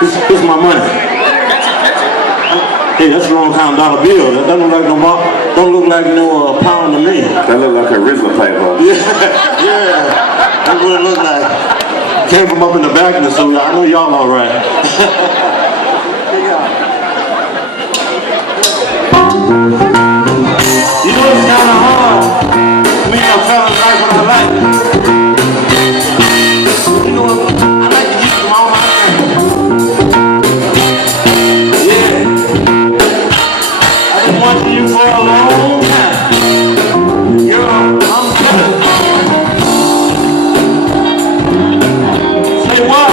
This is my money. Hey, that's the wrong kind of dollar bill. That doesn't look like no pound to me. That look like a Rizla paper. Yeah. That's what it looks like. Came from up in the back of the suit. I know y'all all right. You know it's kind of hard. Me and my fellas like what I like. You know what? I like to use them all my time. Yeah. I've been watching you for a long time. Girl, I'm good. Say what?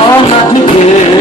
Oh, not to care.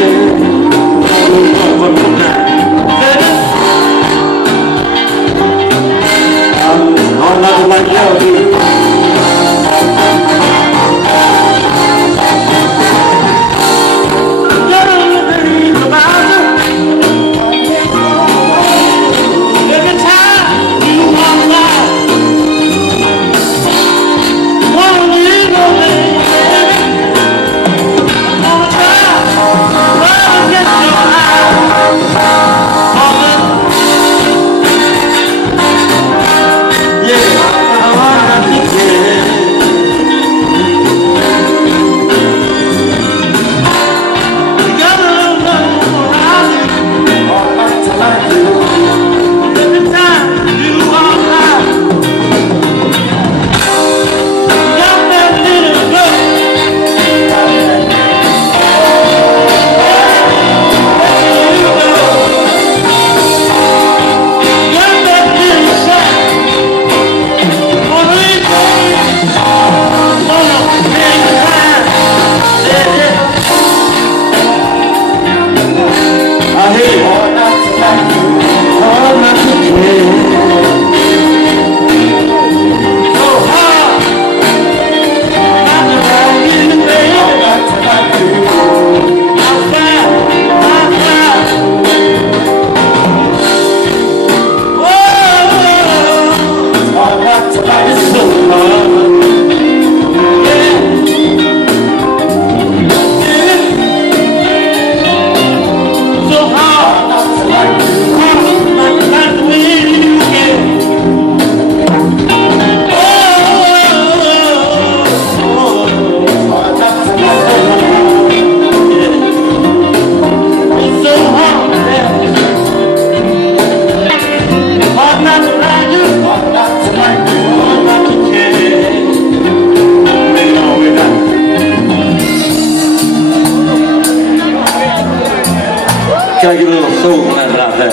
Can I get a little soul clapping out there?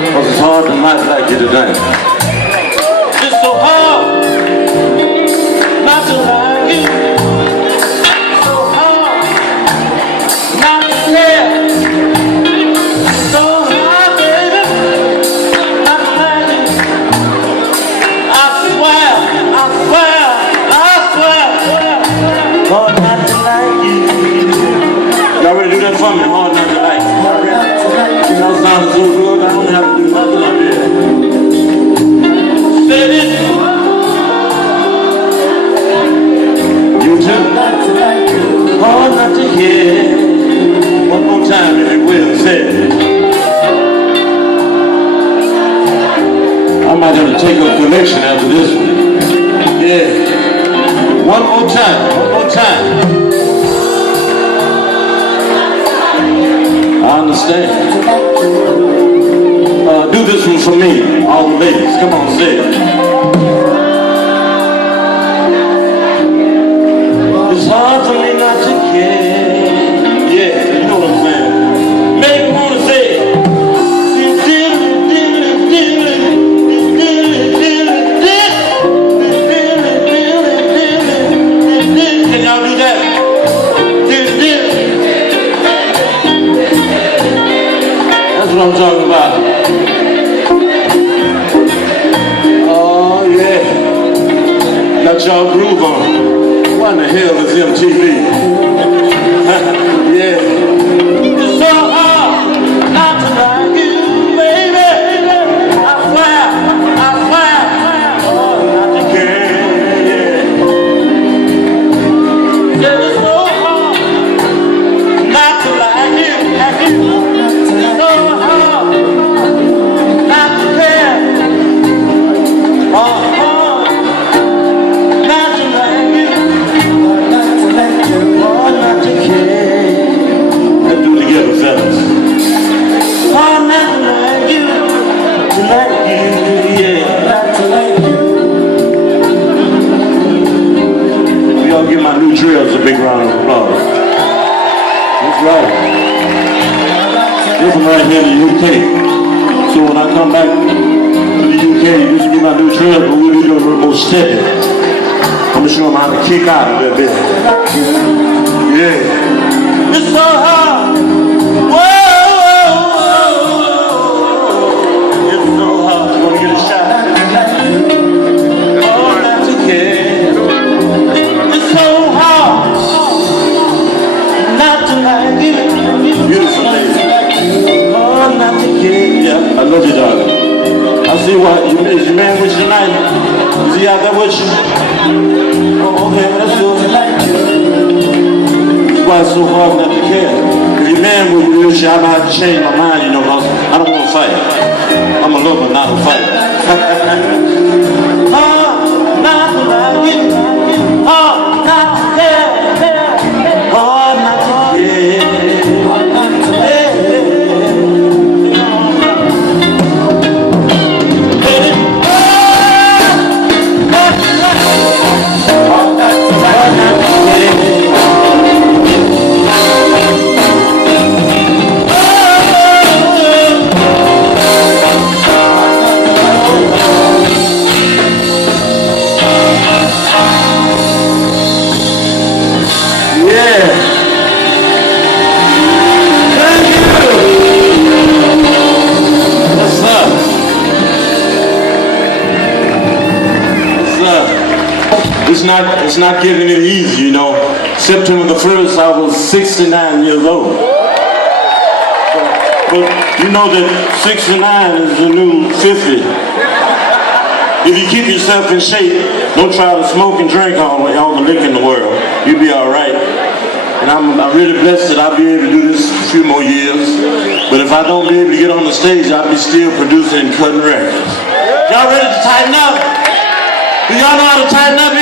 Because it's hard to not like you today. It's so hard not to like you. So hard not to care. So hard, baby, not to like you. I swear, hard not to like you. Y'all ready to do that for me? Hard not to like you. You know, sound so good, I don't have to do nothing up here. Said it. You too. Hard not to hear. One more time, if you will, say it. I might have to take a collection after this one. Yeah. One more time, I understand. Do this one for me, all the ladies. Come on, say it. It's hard for me not to care. Yeah, you know what I'm saying. Make me wanna say it. about it. Oh yeah, got y'all groove on. What in the hell is MTV? Yeah. It's so hard not to like you, baby. I swear, oh, not to care. Yeah, it's so hard not to like you. It's so hard not to care. Oh, not to like you. Oh, not to care. Let's do it together, fellas. Oh, not to like you. To like you, yeah. Not to like you. We all give my new drills a big round of applause. That's right. This one right here in the UK. So when I come back to the UK, this will be my new drill, but we'll be doing a little more steady. I'm gonna show them how to kick out a little bit. Yeah. It's so hard. Whoa. It's so hard. You wanna get a shot? Oh, not to care. It's so hard not to like you. Beautiful lady. Oh, not to care. Yeah, I love you, darling. I see what you is your man with you tonight? Is he out there with you? Oh, okay, that's good. That's why it's so hard not to care. If your man with you, I might have to change my mind, you know, because I don't want to fight. I'm a lover, not a fighter. Oh, not to like you. Oh, not to care. Oh, not to care. It's not getting it easy, you know. September the 1st, I was 69 years old. But you know that 69 is the new 50. If you keep yourself in shape, don't try to smoke and drink all the liquor in the world. You'll be all right. And I'm really blessed that I'll be able to do this a few more years. But if I don't be able to get on the stage, I'll be still producing and cutting records. Y'all ready to tighten up? Do y'all know how to tighten up?